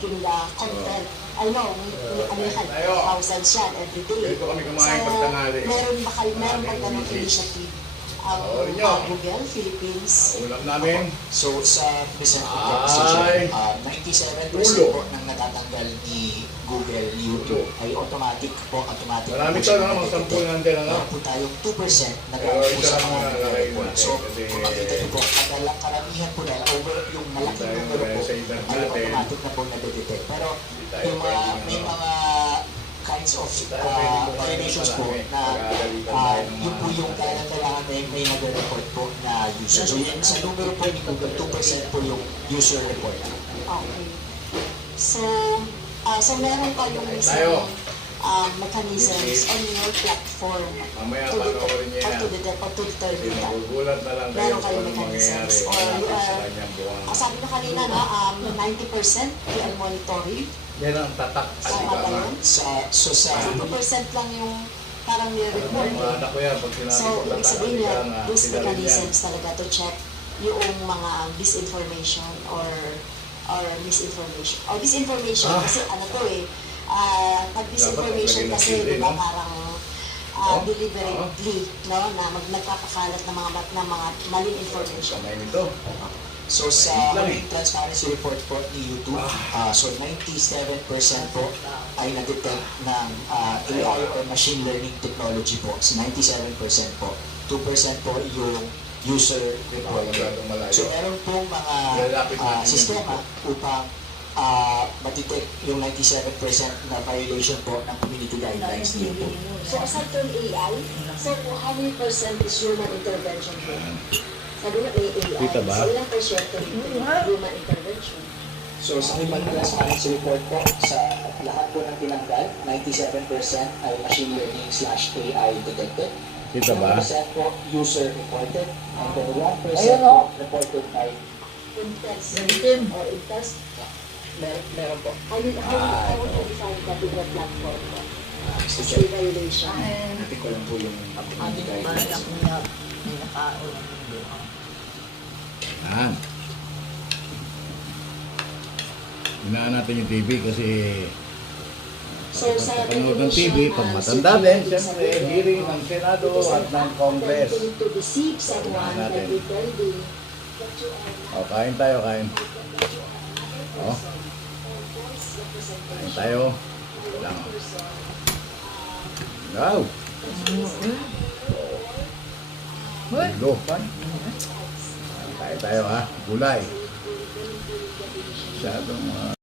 like yung content. I know, ano yan, thousands yan every day. Dito kami kumain pagtanghali. Meron ba ganong initiative? Google, Philippines. Ulam namin. So sa present Ay. position, 97% po ng natatanggal ni Google, YouTube ay automatic. Marami ito, no? Mga 10 nandiyan, ano? Po tayong 2% na Pero po isa sa lang mga muna lalagay report. natin. So, Kasi kung makita niyo po, karamihan po dahil over yung malaking tayo numero po, sa edad ay natin. automatic na po na-detect. Pero tayo yung mga, pwedeng, may ano, mga kinds of tayo pwedeng violations po marami. na Pag-aagalitan tayo ng yun po mga- yung kailangan may nag-report po na user. So yun, sa numero po ni Google, 2% po yung user report. Okay. So, meron kayong Tayo. mismo mechanisms on your platform Mamaya to panoorin niya yan. detect or to Kasi determine that. nagugulat na lang kayo Meron kung kayong anong mangyayari. mechanisms or Malapit you sa are, kanyang buwang. sabi nyo kanina, no, 90% you are monitoring. Yan ang tatak. Tama ba yun? So sa 2% lang yung parang nire-report Mga eh. anak ko yan, pag sinabi So, ko ibig tatak, sabihin ika niya, nga, those pinalin yan. mechanisms talaga to check yung mga disinformation or misinformation. Or disinformation, kasi ano to eh, pag disinformation Dapat kasi, maglagay ng di ba, sili, no? parang deliberately, no, na nagpapakalat ng mga maling information. Kamay nito. So sa huling transparency report po ni YouTube, so 97% po ay na-detect ng AI or machine learning technology po. So 97% po. 2% po yung user report. Masyadong malayo. So meron pong mga Lalapit natin yan sistema upang matitect yung 97% na violation po ng community guidelines ni YouTube. So, aside from AI, so how many percent is human intervention po? Sabi na may AI. Kita ba? So, ilang persyento human intervention? So sa human transparency report po, sa lahat po ng tinanggal, 97% ay machine learning / AI detected. Kita ba? 1% po user reported, and then 1% Ayun, po oh. reported by In-test. Itim. Or in-test. meron po. I mean, how would you define that in the platform po? As a violation. Natin ko lang po yung community guidelines. Yan. Hinaan natin yung TV kasi So, sa panood ng TV, pag matanda din, siyempre, hearing ng Senado at ng Congress. To deceive someone Tingnan natin. that they tell you O, kain tayo, kain. O. Kain tayo. Lang. Wow. Gulo. Kain tayo ha. Gulay. Masyadong